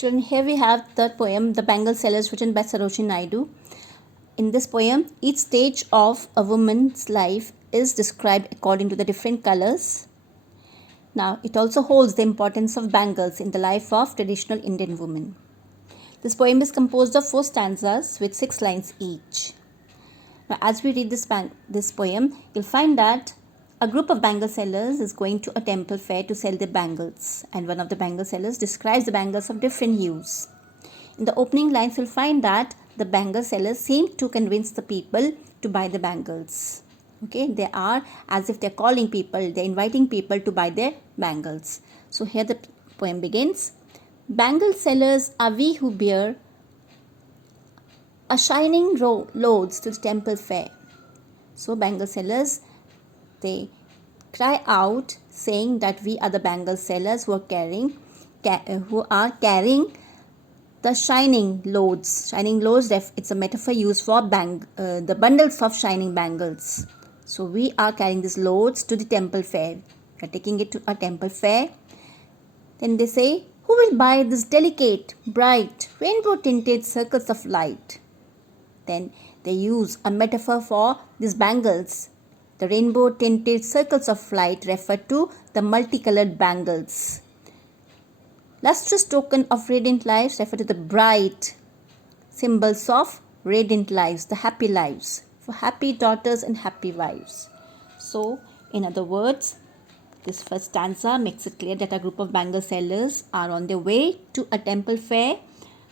Children, here we have the poem The Bangle Sellers, written by Sarojini Naidu. In this poem, each stage of a woman's life is described according to the different colors. Now, it also holds the importance of bangles in the life of traditional Indian women. This poem is composed of 4 stanzas with 6 lines each. Now, as we read this poem, you'll find that a group of bangle sellers is going to a temple fair to sell their bangles, and one of the bangle sellers describes the bangles of different hues. In the opening lines, you'll find that the bangle sellers seem to convince the people to buy the bangles. Okay, they are as if they're calling people, they're inviting people to buy their bangles. So here the poem begins. Bangle sellers are we who bear a shining loads to the temple fair. So bangle sellers, they cry out saying that we are the bangle sellers who are carrying the shining loads. Shining loads, it's a metaphor used for the bundles of shining bangles. So we are carrying these loads to the temple fair. We are taking it to a temple fair. Then they say, who will buy this delicate, bright, rainbow tinted circles of light? Then they use a metaphor for these bangles. The rainbow tinted circles of light refer to the multicolored bangles. Lustrous token of radiant lives refer to the bright symbols of radiant lives, the happy lives, for happy daughters and happy wives. So, in other words, this first stanza makes it clear that a group of bangle sellers are on their way to a temple fair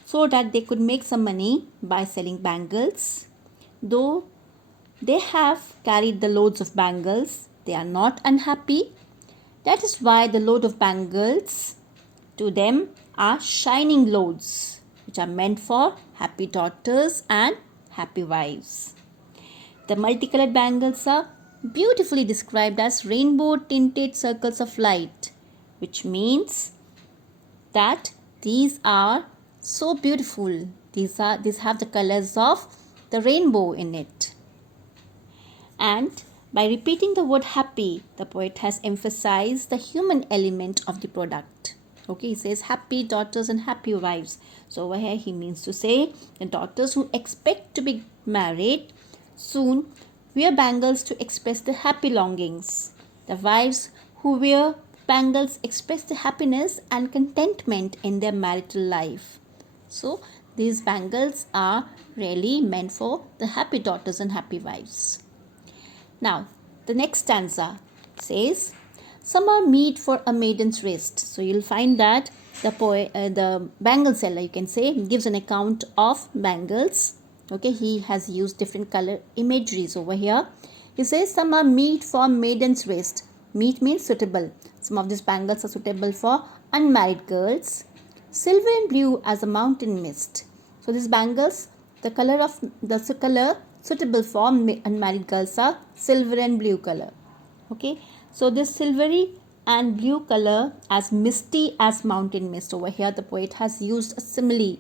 so that they could make some money by selling bangles. Though they have carried the loads of bangles, they are not unhappy. That is why the load of bangles to them are shining loads, which are meant for happy daughters and happy wives. The multicolored bangles are beautifully described as rainbow tinted circles of light, which means that these are so beautiful. These have the colors of the rainbow in it. And by repeating the word happy, the poet has emphasized the human element of the product. Okay, he says happy daughters and happy wives. So over here he means to say the daughters who expect to be married soon wear bangles to express their happy longings. The wives who wear bangles express the happiness and contentment in their marital life. So these bangles are really meant for the happy daughters and happy wives. Now, the next stanza says, some are meet for a maiden's wrist. So you'll find that the bangle seller, you can say, gives an account of bangles. Okay, he has used different color imageries over here. He says some are meet for maiden's wrist. Meet means suitable. Some of these bangles are suitable for unmarried girls. Silver and blue as a mountain mist. So these bangles, the color suitable for unmarried girls are silver and blue color. Okay, so this silvery and blue color as misty as mountain mist. Over here the poet has used a simile.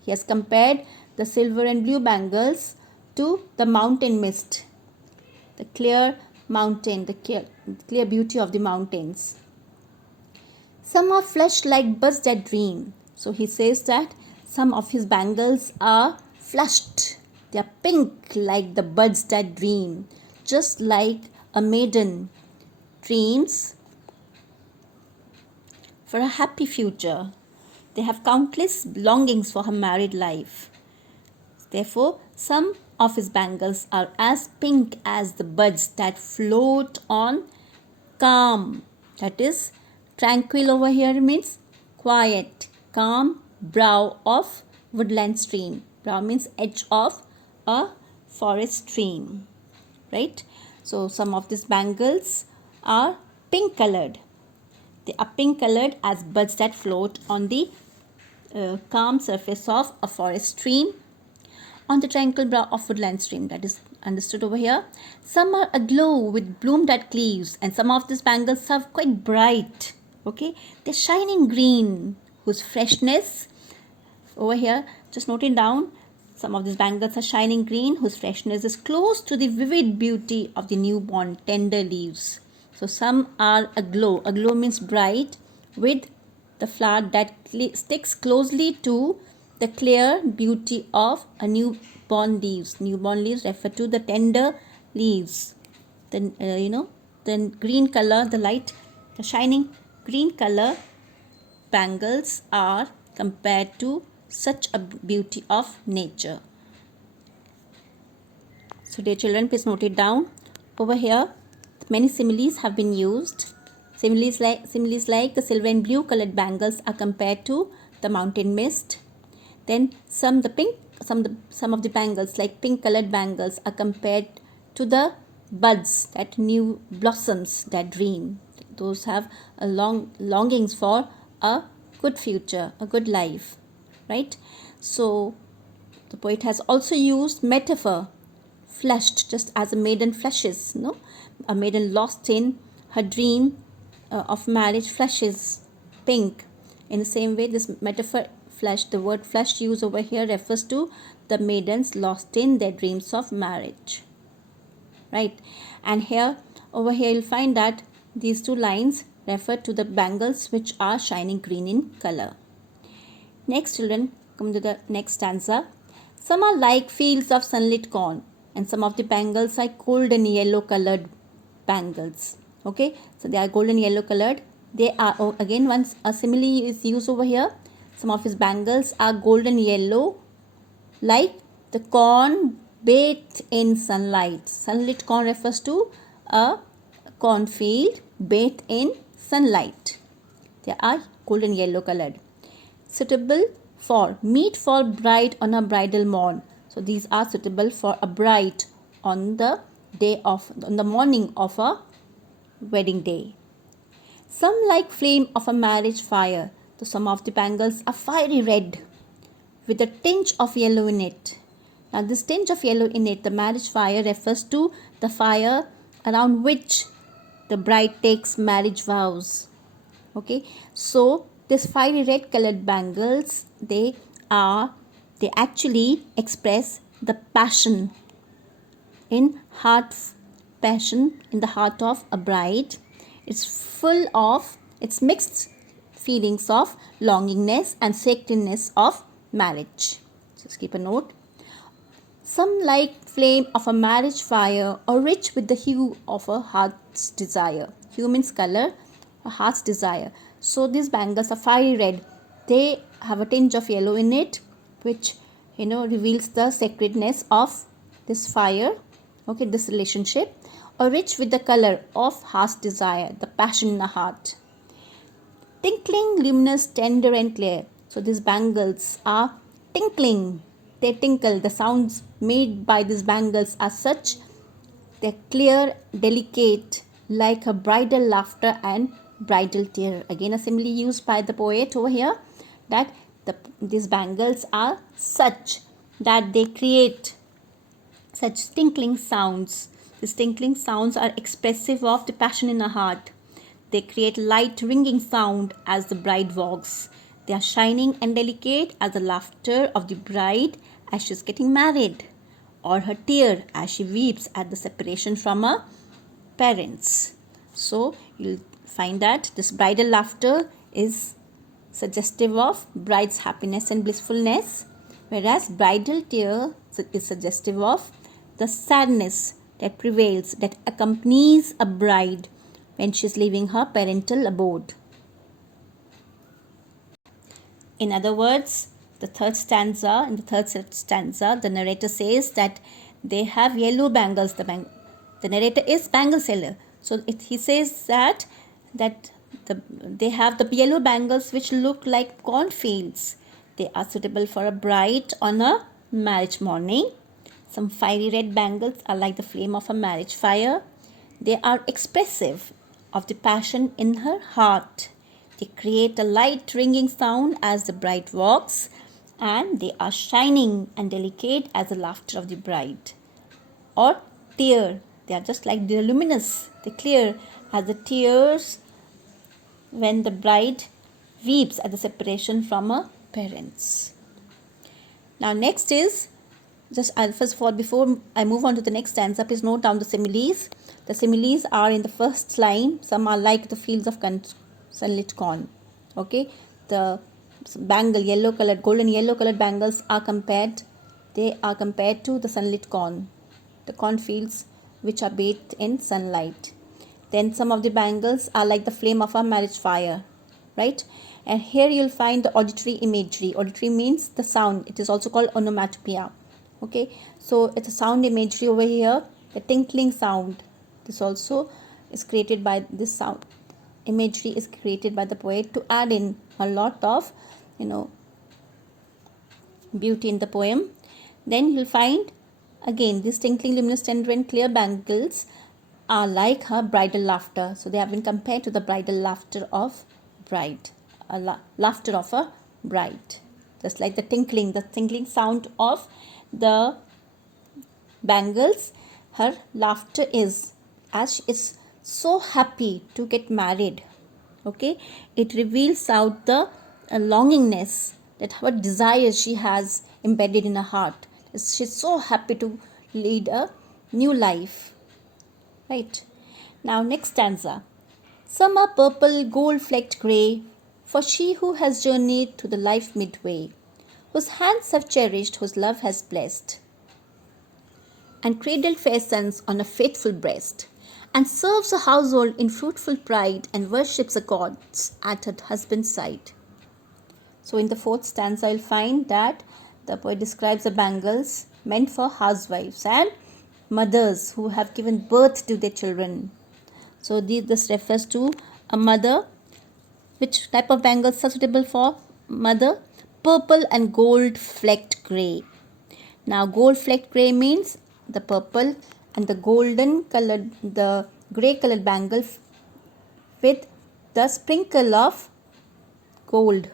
He has compared the silver and blue bangles to the mountain mist, the clear mountain, the clear beauty of the mountains. Some are flushed like buds that dream. So he says that some of his bangles are flushed. They are pink like the buds that dream, just like a maiden dreams for a happy future. They have countless longings for her married life. Therefore, some of his bangles are as pink as the buds that float on calm. That is, tranquil over here means quiet, calm brow of woodland stream. Brow means edge of a forest stream, right? So some of these bangles are pink colored. They are pink colored as buds that float on the calm surface of a forest stream, on the tranquil brow of woodland stream. That is understood over here. Some are aglow with bloom that cleaves, and some of these bangles are quite bright. Okay, they're shining green, whose freshness over here, just note it down. Some of these bangles are shining green, whose freshness is close to the vivid beauty of the newborn tender leaves. So some are aglow. Aglow means bright with the flower that sticks closely to the clear beauty of a newborn leaves. Newborn leaves refer to the tender leaves. The green color, the shining green color bangles are compared to such a beauty of nature. So dear children, please note it down. Over here, many similes have been used. Similes like the silver and blue colored bangles are compared to the mountain mist. Then some of the bangles like pink colored bangles are compared to the buds, that new blossoms that dream. Those have a longings for a good future, a good life, right? So the poet has also used metaphor, flushed, just as a maiden flushes, no? A maiden lost in her dream of marriage flushes pink. In the same way, this metaphor flushed, the word flushed used over here refers to the maidens lost in their dreams of marriage, right? And here, over here, you'll find that these two lines refer to the bangles which are shining green in color. Next, children, come to the next stanza. Some are like fields of sunlit corn, and some of the bangles are golden yellow colored bangles. Okay, so they are golden yellow colored. They are, again, once a simile is used over here. Some of his bangles are golden yellow, like the corn bathed in sunlight. Sunlit corn refers to a cornfield bathed in sunlight. They are golden yellow colored. Suitable for meet for bride on a bridal morn. So these are suitable for a bride on the morning of a wedding day. Some like flame of a marriage fire. So some of the bangles are fiery red with a tinge of yellow in it. Now this tinge of yellow in it, the marriage fire, refers to the fire around which the bride takes marriage vows. Okay, so this fiery red colored bangles, they actually express the passion in the heart of a bride. It's mixed feelings of longingness and sacredness of marriage. Just keep a note. Some like flame of a marriage fire, or rich with the hue of a heart's desire. Hue means color, a heart's desire. So these bangles are fiery red. They have a tinge of yellow in it, which reveals the sacredness of this fire. Okay, this relationship. Or rich with the color of heart's desire, the passion in the heart. Tinkling, luminous, tender and clear. So these bangles are tinkling. They tinkle. The sounds made by these bangles are such. They're clear, delicate, like a bridal laughter and bridal tear. Again, a simile used by the poet over here, that these bangles are such that they create such tinkling sounds. These tinkling sounds are expressive of the passion in her heart. They create light ringing sound as the bride walks. They are shining and delicate as the laughter of the bride as she is getting married, or her tear as she weeps at the separation from her parents. So you'll find that this bridal laughter is suggestive of bride's happiness and blissfulness, whereas bridal tear is suggestive of the sadness that prevails, that accompanies a bride when she is leaving her parental abode. In other words, in the third stanza, the narrator says that they have yellow bangles. The narrator is bangle seller. So he says that they have the yellow bangles which look like cornfields. They are suitable for a bride on a marriage morning. Some fiery red bangles are like the flame of a marriage fire. They are expressive of the passion in her heart. They create a light ringing sound as the bride walks, and they are shining and delicate as the laughter of the bride. Or tear. They are just like they're luminous. They clear as the tears when the bride weeps at the separation from her parents. Now next is, first of all, before I move on to the next stanza, please note down the similes. The similes are in the first line. Some are like the fields of sunlit corn. Okay, the bangle, golden yellow colored bangles are compared to the sunlit corn, the cornfields which are bathed in sunlight. Then some of the bangles are like the flame of a marriage fire, right? And here you'll find the auditory imagery. Auditory means the sound. It is also called onomatopoeia. Okay, so it's a sound imagery over here. The tinkling sound. This also is created by this sound. Imagery is created by the poet to add in a lot of, beauty in the poem. Then you'll find again these tinkling, luminous, tender, and clear bangles are like her bridal laughter. So they have been compared to the bridal laughter of bride, laughter of a bride. Just like the tinkling sound of the bangles, her laughter is as she is so happy to get married. Okay, it reveals out the longingness, that what desires she has embedded in her heart. She's so happy to lead a new life. Right. Now, next stanza. Some are purple, gold flecked grey, for she who has journeyed to the life midway, whose hands have cherished, whose love has blessed, and cradled fair sons on a faithful breast, and serves a household in fruitful pride, and worships the gods at her husband's side. So, in the fourth stanza, you'll find that the poet describes the bangles meant for housewives and mothers who have given birth to their children. So this refers to a mother. Which type of bangles are suitable for mother? Purple and gold flecked grey. Now gold flecked grey means the purple and the golden colored, the grey colored bangle with the sprinkle of gold,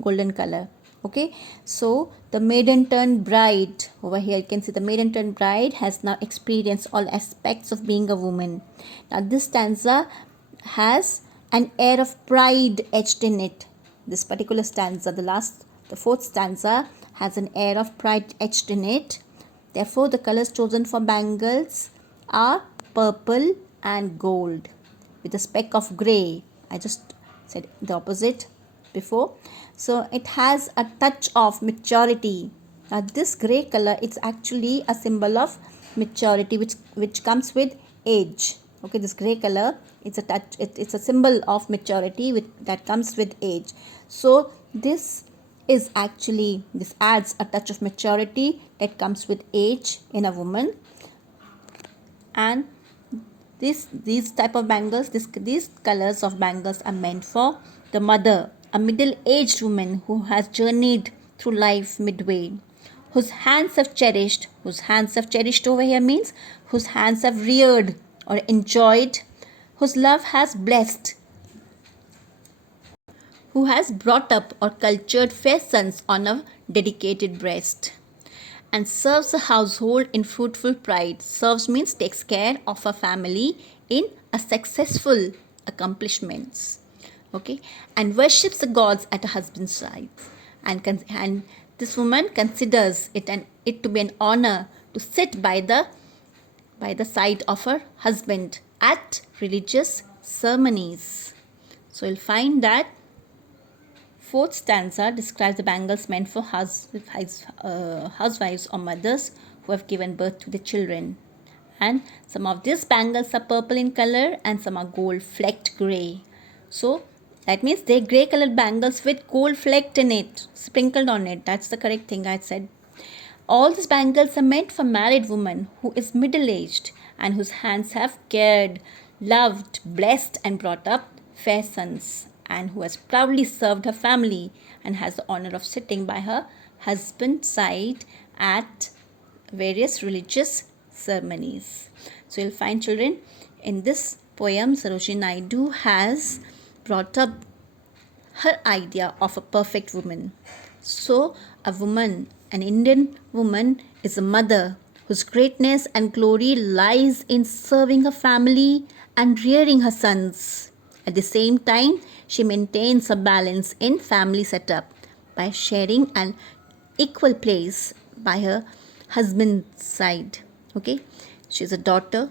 golden color. Okay, so the maiden turned bride, over here you can see the maiden turned bride has now experienced all aspects of being a woman. Now this stanza has an air of pride etched in it. This particular stanza, the fourth stanza, has an air of pride etched in it. Therefore the colors chosen for bangles are purple and gold with a speck of grey. I just said the opposite before. So it has a touch of maturity. Now this grey color, it's actually a symbol of maturity which comes with age. Okay, this grey color, it's a symbol of maturity that comes with age. So this adds a touch of maturity that comes with age in a woman. And these type of bangles, these colors of bangles are meant for the mother, a middle-aged woman who has journeyed through life midway, whose hands have cherished over here means whose hands have reared or enjoyed, whose love has blessed, who has brought up or cultured fair sons on a dedicated breast, and serves a household in fruitful pride. Serves means takes care of a family in a successful accomplishments. Okay, and worships the gods at her husband's side, and this woman considers it to be an honor to sit by the side of her husband at religious ceremonies. So you'll find that fourth stanza describes the bangles meant for housewives or mothers who have given birth to the children. And some of these bangles are purple in color and some are gold flecked grey. So that means they're grey colored bangles with gold flecked in it, sprinkled on it. That's the correct thing I said. All these bangles are meant for married woman who is middle-aged and whose hands have cared, loved, blessed and brought up fair sons, and who has proudly served her family and has the honor of sitting by her husband's side at various religious ceremonies. So you'll find, children, in this poem Sarojini Naidu has brought up her idea of a perfect woman. So a woman, an Indian woman, is a mother whose greatness and glory lies in serving her family and rearing her sons. At the same time, she maintains a balance in family setup by sharing an equal place by her husband's side. Okay, she's a daughter-in-law,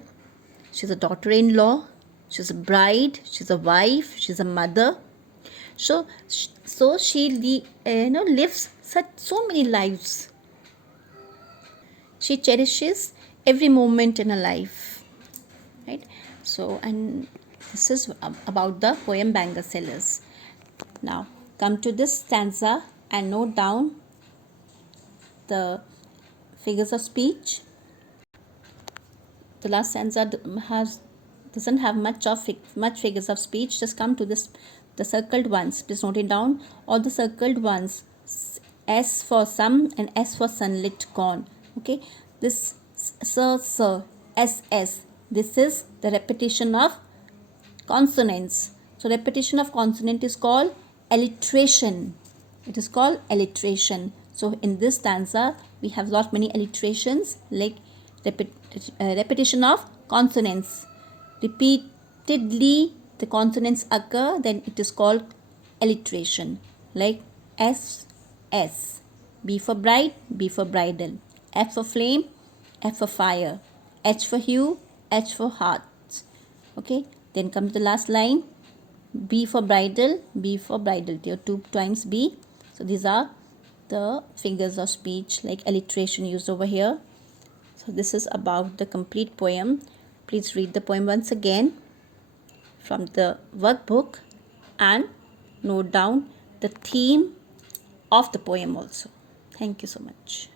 she's a bride, she's a wife, she's a mother. So she lives so many lives. She cherishes every moment in her life, right? So, and this is about the poem Bangle Sellers. Now come to this stanza and note down the figures of speech. The last stanza doesn't have much figures of speech. Just come to this, the circled ones. Please note it down. All the circled ones. S for some and S for sunlit gone. Okay. This sir, S. This is the repetition of consonants. So repetition of consonant is called alliteration. It is called alliteration. So in this stanza we have lot many alliterations like repetition of consonants. Repeatedly the consonants occur, then it is called alliteration. Like S, B for bride, B for bridal, F for flame, F for fire, H for hue, H for heart. Okay, then come to the last line, B for bridal, B for bridal, 2 times B. So these are the figures of speech like alliteration used over here. So this is about the complete poem. Please read the poem once again from the workbook and note down the theme of the poem also. Thank you so much.